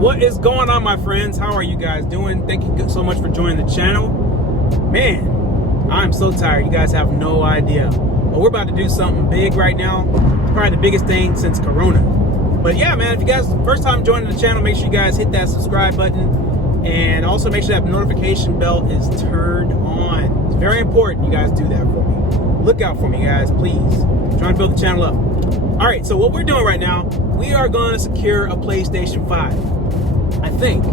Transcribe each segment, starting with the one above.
What is going on, my friends? How are you guys doing? Thank you so much for joining the channel. Man, I'm so tired. You guys have no idea. But we're about to do something big right now. It's probably the biggest thing since Corona. But yeah, man, if you guys first time joining the channel, make sure you guys hit that subscribe button. And also make sure that notification bell is turned on. It's very important you guys do that for me. Look out for me, guys, please. I'm trying to build the channel up. All right, so what we're doing right now, we are going to secure a PlayStation 5, I think.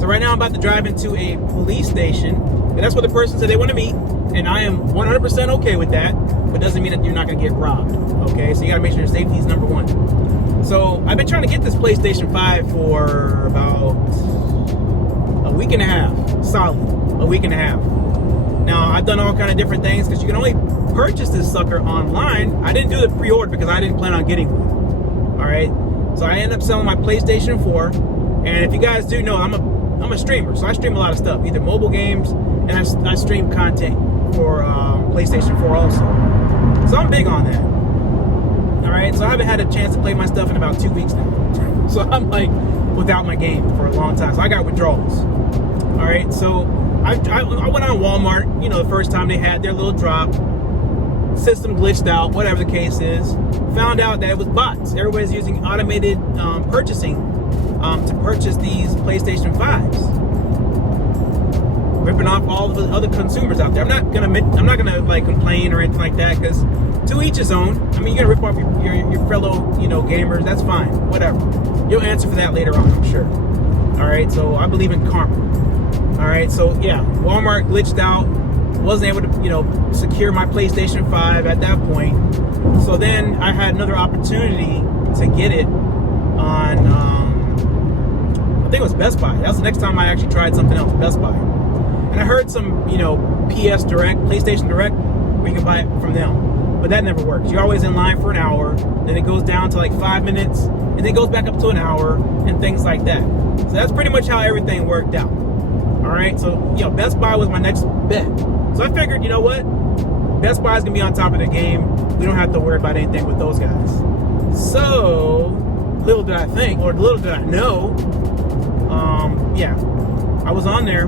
So right now I'm about to drive into a police station, and that's what the person said they want to meet, and I am 100% okay with that, but doesn't mean that you're not going to get robbed, okay? So you got to make sure your safety is number one. So I've been trying to get this PlayStation 5 for about a week and a half, solid, a week and a half. Now, I've done all kind of different things because you can only purchase this sucker online. I didn't do the pre-order because I didn't plan on getting one. All right, so I ended up selling my PlayStation 4. And if you guys do know, I'm a streamer, so I stream a lot of stuff, either mobile games, and I stream content for PlayStation 4 also. So I'm big on that. All right, so I haven't had a chance to play my stuff in about 2 weeks now. So I'm like without my game for a long time. So I got withdrawals. All right, so I went on Walmart, you know, the first time they had their little drop. System glitched out, whatever the case is. Found out that it was bots. Everybody's using automated purchasing to purchase these PlayStation 5s, ripping off all of the other consumers out there. I'm not gonna like complain or anything like that, because to each his own. I mean, you're gonna rip off your fellow, you know, gamers. That's fine, whatever. You'll answer for that later on, I'm sure. All right, so I believe in karma. All right, so yeah, Walmart glitched out. Wasn't able to, you know, secure my PlayStation 5 at that point. So then I had another opportunity to get it on, I think it was Best Buy. That was the next time I actually tried something else, Best Buy. And I heard some, you know, PS Direct, PlayStation Direct, where you can buy it from them. But that never works. You're always in line for an hour, then it goes down to like 5 minutes, and then it goes back up to an hour, and things like that. So that's pretty much how everything worked out. All right, so, you know, Best Buy was my next bet. So I figured, you know what? Best Buy's gonna be on top of the game. We don't have to worry about anything with those guys. So, little did I think, or little did I know, yeah, I was on there,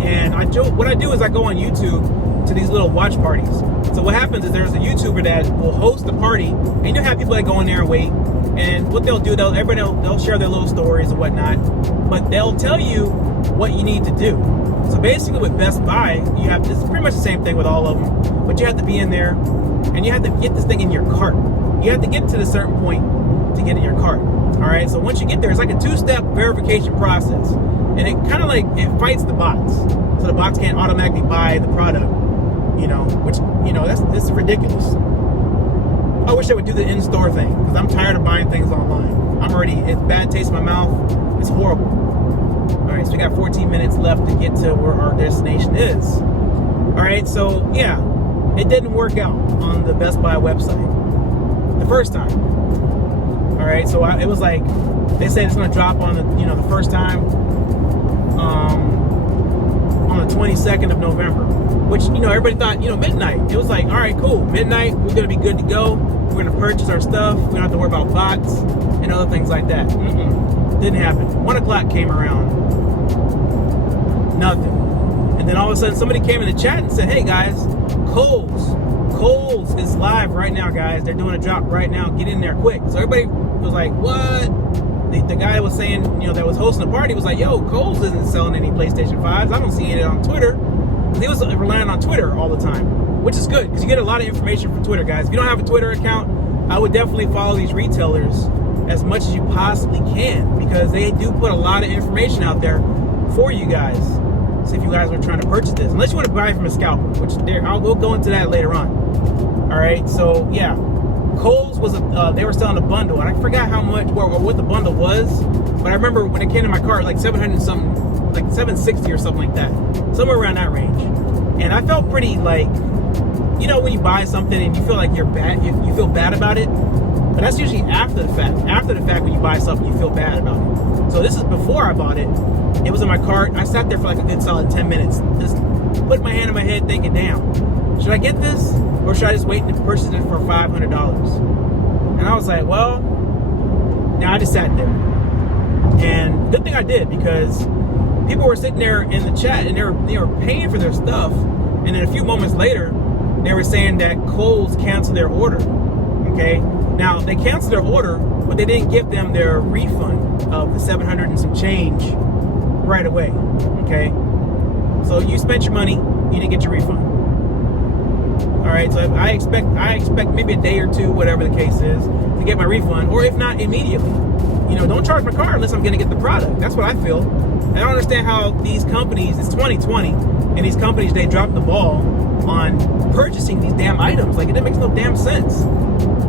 and what I do is I go on YouTube to these little watch parties. So what happens is there's a YouTuber that will host the party, and you'll have people that go in there and wait. And what they'll do, they'll share their little stories and whatnot, but they'll tell you what you need to do. So basically with Best Buy, you have this pretty much the same thing with all of them, but you have to be in there and you have to get this thing in your cart. You have to get to a certain point to get in your cart. All right, so once you get there, it's like a two-step verification process, and it kind of like, it fights the bots. So the bots can't automatically buy the product, you know, which, you know, that's ridiculous. I wish I would do the in-store thing, because I'm tired of buying things online. It's bad taste in my mouth. It's horrible. All right, so we got 14 minutes left to get to where our destination is. All right, so yeah, it didn't work out on the Best Buy website the first time. All right, so it was like, they said it's gonna drop on the, you know, the first time on the 22nd of November, which, you know, everybody thought, you know, midnight. It was like, all right, cool, midnight, we're gonna be good to go. We're gonna purchase our stuff. We don't have to worry about bots and other things like that. Didn't happen. 1 o'clock came around. Nothing. And then all of a sudden somebody came in the chat and said, hey guys, Kohl's is live right now, guys. They're doing a drop right now. Get in there quick. So everybody was like, what? The guy that was saying, you know, that was hosting the party was like, yo, Kohl's isn't selling any PlayStation 5s. I don't see it on Twitter. He was relying on Twitter all the time, which is good because you get a lot of information from Twitter, guys. If you don't have a Twitter account, I would definitely follow these retailers as much as you possibly can, because they do put a lot of information out there for you guys. So if you guys are trying to purchase this, unless you want to buy it from a scalper, which we'll go into that later on. All right, so yeah, Kohl's was they were selling a bundle, and I forgot how much or what the bundle was, but I remember when it came to my cart, like 700 something, like 760 or something like that, somewhere around that range. And I felt pretty, like, you know, when you buy something and you feel like you're bad, you feel bad about it, but that's usually after the fact. After the fact, when you buy something, you feel bad about it. So this is before I bought it. It was in my cart. I sat there for like a good solid 10 minutes, just put my hand on my head thinking, damn, should I get this? Or should I just wait to purchase it for $500? And I was like, well, now I just sat there. And good thing I did, because people were sitting there in the chat and they were paying for their stuff, and then a few moments later they were saying that Kohl's canceled their order. Okay, now they canceled their order, but they didn't give them their refund of the 700 and some change right away. Okay, so you spent your money, you didn't get your refund. All right, so I expect maybe a day or two, whatever the case is, to get my refund, or if not immediately. You know, don't charge my card unless I'm going to get the product. That's what I feel. I don't understand how these companies, it's 2020, and these companies, they drop the ball on purchasing these damn items. Like, it makes no damn sense.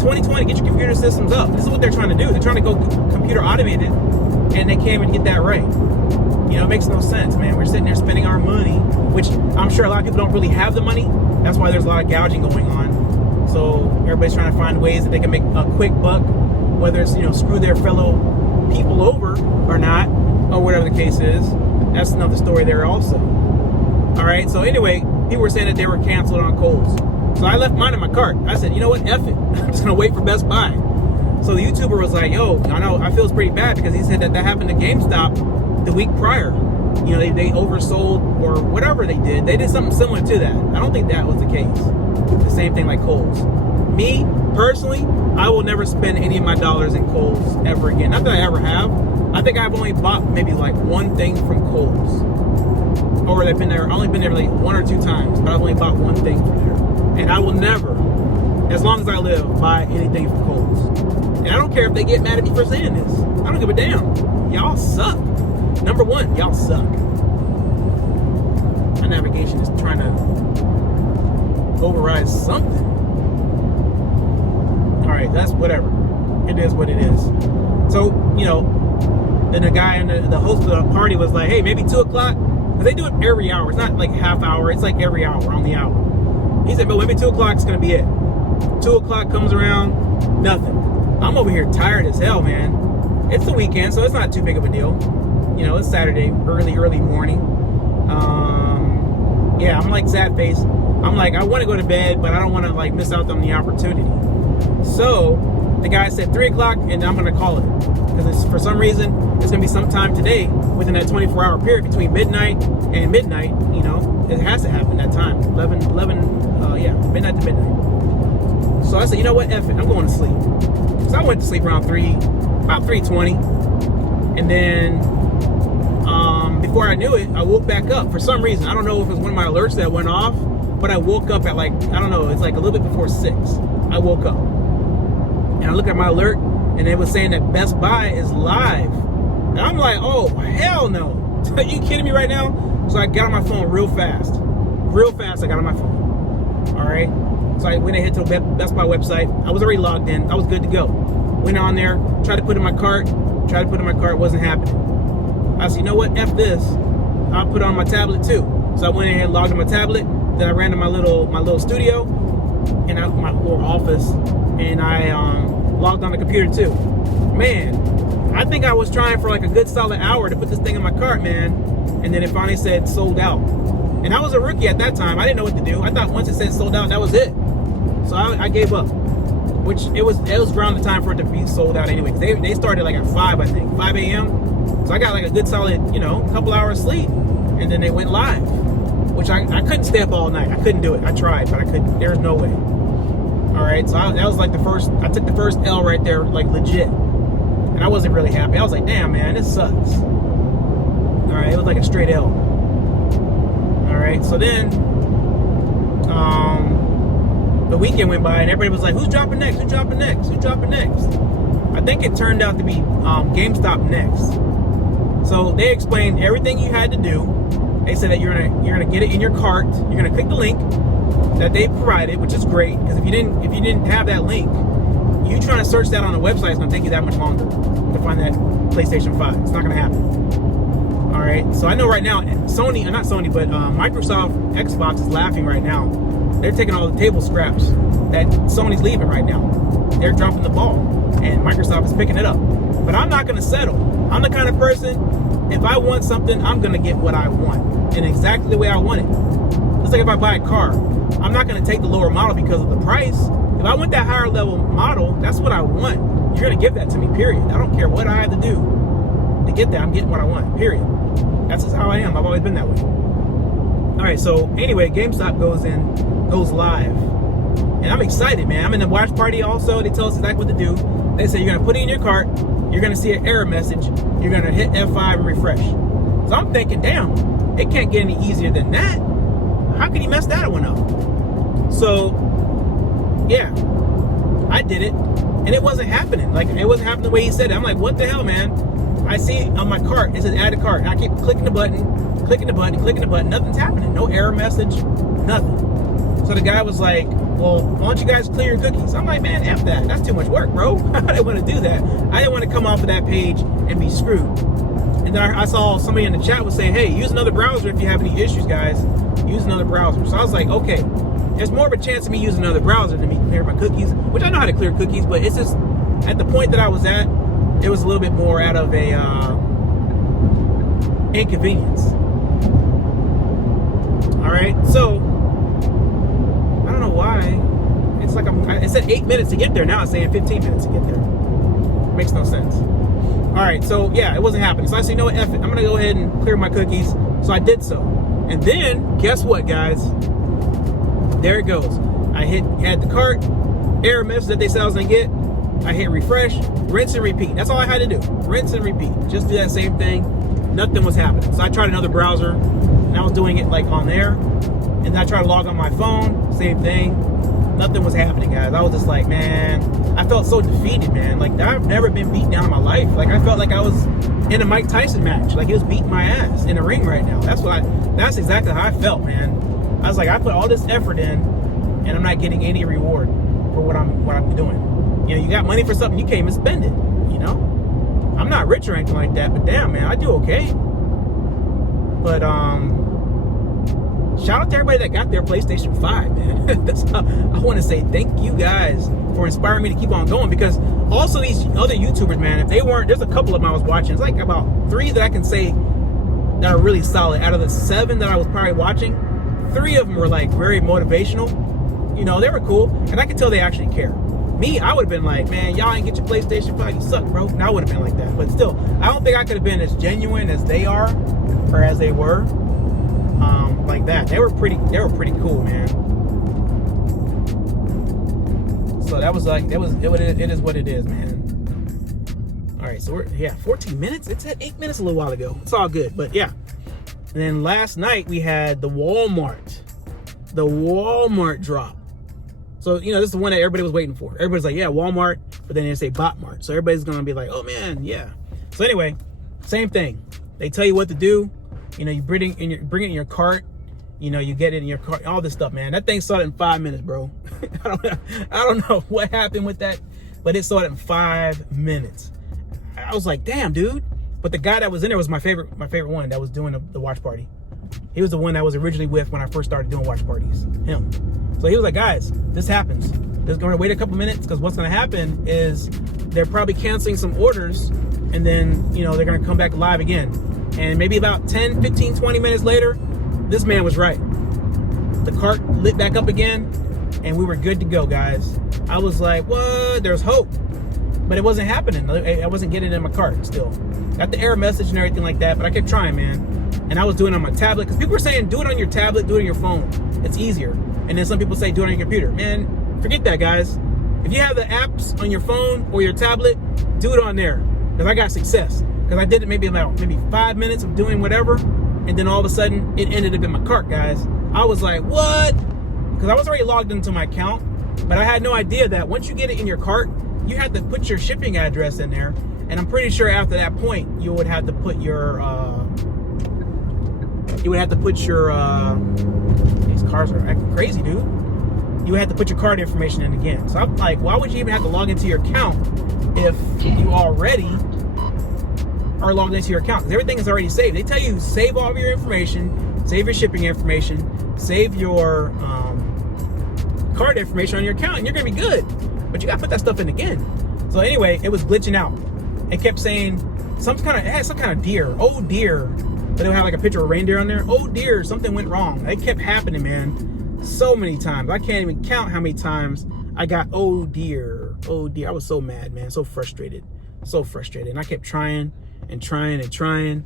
2020, get your computer systems up. This is what they're trying to do. They're trying to go computer automated, and they can't even get that right. You know, it makes no sense, man. We're sitting there spending our money, which I'm sure a lot of people don't really have the money. That's why there's a lot of gouging going on. So everybody's trying to find ways that they can make a quick buck, whether it's, you know, screw their fellow people over or not, or whatever the case is. That's another story there also. All right, so anyway, people were saying that they were canceled on Kohl's. So I left mine in my cart. I said, you know what, F it. I'm just gonna wait for Best Buy. So the YouTuber was like, yo, I know, I feel it's pretty bad, because he said that happened to GameStop the week prior. You know, they oversold or whatever they did. They did something similar to that. I don't think that was the case. The same thing like Kohl's. Me, personally, I will never spend any of my dollars in Kohl's ever again. Not that I ever have. I think I've only bought maybe like one thing from Kohl's. Or I've only been there like one or two times, but I've only bought one thing from there. And I will never, as long as I live, buy anything from Kohl's. And I don't care if they get mad at me for saying this. I don't give a damn. Y'all suck. Number one, y'all suck. My navigation is trying to override something. Alright, that's whatever. It is what it is. So, you know, then the guy and the host of the party was like, hey, maybe 2 o'clock? Because they do it every hour. It's not like half hour. It's like every hour, on the hour. He said, but maybe 2 o'clock is going to be it. 2 o'clock comes around, nothing. I'm over here tired as hell, man. It's the weekend, so it's not too big of a deal. You know, it's Saturday, early morning. Yeah, I'm like sad face. I'm like, I want to go to bed, but I don't want to like miss out on the opportunity. So the guy said 3 o'clock, and I'm going to call it, because for some reason it's going to be sometime today within that 24-hour period between midnight and midnight. You know, it has to happen that time, 11, midnight to midnight. So I said, you know what, F it, I'm going to sleep. So I went to sleep around about 3:20, and then before I knew it, I woke back up for some reason. I don't know if it was one of my alerts that went off, but I woke up at like, I don't know, it's like a little bit before 6. I woke up and I looked at my alert, and it was saying that Best Buy is live. And I'm like, oh, hell no. Are you kidding me right now? So I got on my phone real fast. I got on my phone. All right. So I went ahead to the Best Buy website. I was already logged in. I was good to go. Went on there, tried to put in my cart. Wasn't happening. I said, you know what? F this. I'll put it on my tablet too. So I went ahead and logged on my tablet. Then I ran to my little studio and my little office, and I logged on the computer too. Man, I think I was trying for like a good solid hour to put this thing in my cart, man. And then it finally said sold out. And I was a rookie at that time. I didn't know what to do. I thought once it said sold out, that was it. So I gave up. Which it was around the time for it to be sold out anyway. They started like at 5, I think, 5 a.m. So I got like a good solid, you know, couple hours sleep, and then they went live, which I couldn't stay up all night. I couldn't do it. I tried, but I couldn't. There's no way. All right, so that was like I took the first L right there, like legit, and I wasn't really happy. I was like, damn, man, this sucks. All right, it was like a straight L. All right, so then the weekend went by, and everybody was like, who's dropping next? Who's dropping next? Who's dropping next? I think it turned out to be GameStop next. So they explained everything you had to do. They said that you're gonna get it in your cart. You're gonna click the link that they provided, which is great, because if you didn't have that link, you trying to search that on the website is gonna take you that much longer to find that PlayStation 5. It's not gonna happen. All right. So I know right now, Microsoft Xbox is laughing right now. They're taking all the table scraps that Sony's leaving right now. They're dropping the ball, and Microsoft is picking it up. But I'm not gonna settle. I'm the kind of person, if I want something, I'm gonna get what I want, and exactly the way I want it. It's like if I buy a car, I'm not gonna take the lower model because of the price. If I want that higher level model, that's what I want. You're gonna give that to me, period. I don't care what I have to do. to get that, I'm getting what I want, period. That's just how I am. I've always been that way. All right, so anyway, GameStop goes live. And I'm excited, man. I'm in the watch party also. They tell us exactly what to do. They say you're gonna put it in your cart, you're gonna see an error message, you're gonna hit F5 and refresh. So I'm thinking, damn, it can't get any easier than that. How could he mess that one up? So, yeah, I did it, and it wasn't happening. Like, it wasn't happening the way he said it. I'm like, what the hell, man? I see on my cart, it says add to cart, and I keep clicking the button, nothing's happening. No error message, nothing. So the guy was like, well, why don't you guys clear your cookies? I'm like, man, F that. That's too much work, bro. I didn't want to do that. I didn't want to come off of that page and be screwed. And then I saw somebody in the chat was saying, hey, use another browser if you have any issues, guys. Use another browser. So I was like, okay, there's more of a chance of me using another browser than me clear my cookies, which I know how to clear cookies, but it's just, at the point that I was at, it was a little bit more out of a inconvenience. All right, so I don't know why. It's like it said 8 minutes to get there. Now it's saying 15 minutes to get there. Makes no sense. All right, so yeah, it wasn't happening. So I said, you know what, F it. I'm gonna go ahead and clear my cookies. So I did so. And then, guess what, guys? There it goes. I had the cart, error message that they said I was gonna get. I hit refresh, rinse and repeat. That's all I had to do. Rinse and repeat. Just do that same thing. Nothing was happening. So I tried another browser, and I was doing it like on there. And then I tried to log on my phone, same thing. Nothing was happening, guys. I was just like, man, I felt so defeated, man. Like, I've never been beat down in my life. Like, I felt like I was in a Mike Tyson match. Like, he was beating my ass in the ring right now. That's exactly how I felt, man. I was like, I put all this effort in, and I'm not getting any reward for what I'm doing. You know, you got money for something, you can't even spend it, you know? I'm not rich or anything like that, but damn, man, I do okay. But, shout out to everybody that got their PlayStation 5, man. That's how I want to say thank you guys for inspiring me to keep on going, because also these other YouTubers, man, if they weren't, there's a couple of them I was watching. It's like about 3 that I can say that are really solid. Out of the 7 that I was probably watching, 3 of them were like very motivational. You know, they were cool, and I could tell they actually care. Me, I would have been like, man, y'all ain't get your PlayStation 5, you suck, bro. And I would have been like that. But still, I don't think I could have been as genuine as they are, or as they were. Like that. They were pretty cool, man. So that was like, it is what it is, man. All right, so 14 minutes. It said 8 minutes a little while ago. It's all good, but yeah. And then last night we had the Walmart drop. So, you know, this is the one that everybody was waiting for. Everybody's like, yeah, Walmart, but then they say Botmart. So everybody's gonna be like, oh man, yeah. So anyway, same thing. They tell you what to do. You know, you bring it in your cart. You know, you get it in your cart, all this stuff, man. That thing started in 5 minutes, bro. I don't know what happened with that, but it started in 5 minutes. I was like, damn, dude. But the guy that was in there was my favorite one that was doing the watch party. He was the one that I was originally with when I first started doing watch parties. Him. So he was like, guys, this happens. They're going to wait a couple minutes, because what's going to happen is they're probably canceling some orders, and then, you know, they're going to come back live again. And maybe about 10, 15, 20 minutes later, this man was right. The cart lit back up again, and we were good to go, guys. I was like, what? There's hope. But it wasn't happening. I wasn't getting it in my cart still. Got the error message and everything like that, but I kept trying, man. And I was doing it on my tablet, because people were saying, do it on your tablet, do it on your phone. It's easier. And then some people say, do it on your computer. Man, forget that, guys. If you have the apps on your phone or your tablet, do it on there. Because I got success. Because I did it maybe 5 minutes of doing whatever, and then all of a sudden, it ended up in my cart, guys. I was like, what? Because I was already logged into my account, but I had no idea that once you get it in your cart, you have to put your shipping address in there. And I'm pretty sure after that point, you would have to put your, these cars are acting crazy, dude. You would have to put your card information in again. So I'm like, why would you even have to log into your account if you already are logged into your account? Because everything is already saved. They tell you save all of your information, save your shipping information, save your card information on your account, and you're gonna be good. But you gotta put that stuff in again. So anyway, it was glitching out. It kept saying it had some kind of deer. Oh dear. But it would have like a picture of a reindeer on there. Oh dear, something went wrong. It kept happening, man. So many times. I can't even count how many times I got oh dear. Oh dear. I was so mad, man. So frustrated. And I kept trying. and trying and trying.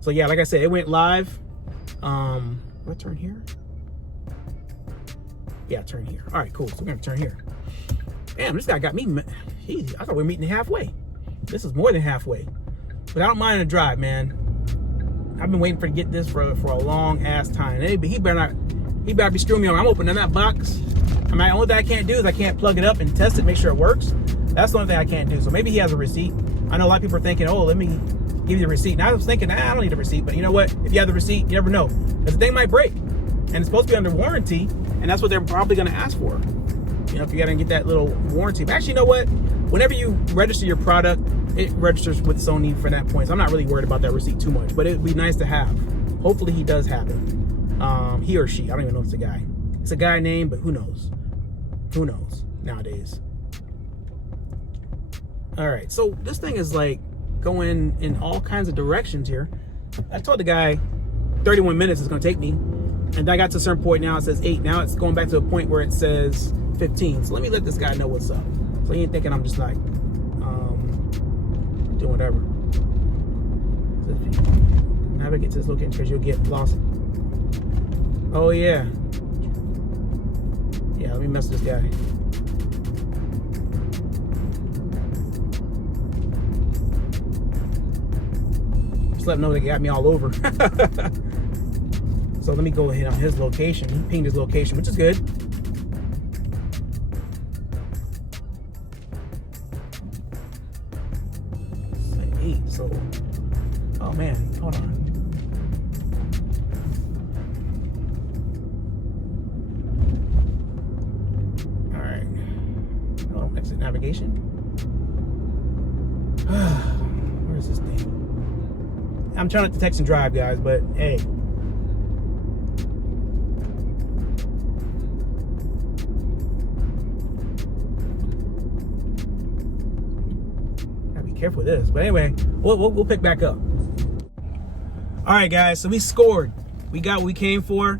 So yeah, like I said, it went live. What, turn here? Yeah, turn here. All right, cool. So we're gonna turn here. Damn, this guy got me. I thought we were meeting halfway. This is more than halfway. But I don't mind the drive, man. I've been waiting to get this for a long ass time. He better be screwing me on. I'm opening that box. I mean, the only thing I can't do is I can't plug it up and test it, make sure it works. That's the only thing I can't do. So maybe he has a receipt. I know a lot of people are thinking, oh, let me give you the receipt. And I was thinking, I don't need a receipt. But you know what? If you have the receipt, you never know. Because the thing might break. And it's supposed to be under warranty. And that's what they're probably going to ask for. You know, if you got to get that little warranty. But actually, you know what? Whenever you register your product, it registers with Sony for that point. So I'm not really worried about that receipt too much. But it would be nice to have. Hopefully he does have it. He or she. I don't even know if it's a guy. It's a guy name, but who knows? Who knows nowadays? All right, so this thing is like going in all kinds of directions here. I told the guy 31 minutes is gonna take me, and I got to a certain point. Now it says 8. Now it's going back to a point where it says 15. So let me let this guy know what's up, so he ain't thinking I'm just like doing whatever. Navigate to this location because you'll get lost. Oh yeah. Yeah, let me mess with this guy. Just let him know they got me all over. So let me go ahead on his location. He pinged his location, which is good. It's like 8, so... Oh man, hold on. Exit navigation. Where is this thing? I'm trying not to text and drive, guys, but hey. Gotta be careful with this. But anyway, we'll pick back up. All right, guys. So we scored. We got what we came for.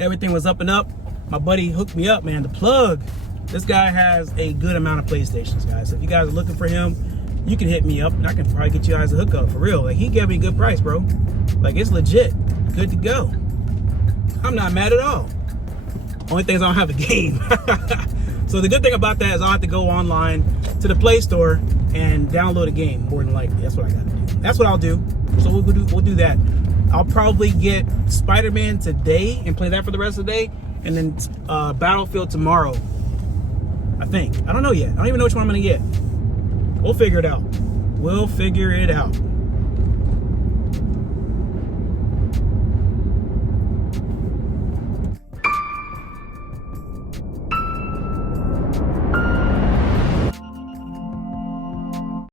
Everything was up and up. My buddy hooked me up, man. The plug. This guy has a good amount of PlayStations, guys. So if you guys are looking for him, you can hit me up, and I can probably get you guys a hookup for real. Like, he gave me a good price, bro. Like, it's legit. Good to go. I'm not mad at all. Only thing is I don't have the game. So the good thing about that is I'll have to go online to the Play Store and download a game, more than likely. That's what I gotta do. That's what I'll do. So we'll do that. I'll probably get Spider-Man today and play that for the rest of the day, and then Battlefield tomorrow. I think. I don't know yet. I don't even know which one I'm gonna get. We'll figure it out. We'll figure it out.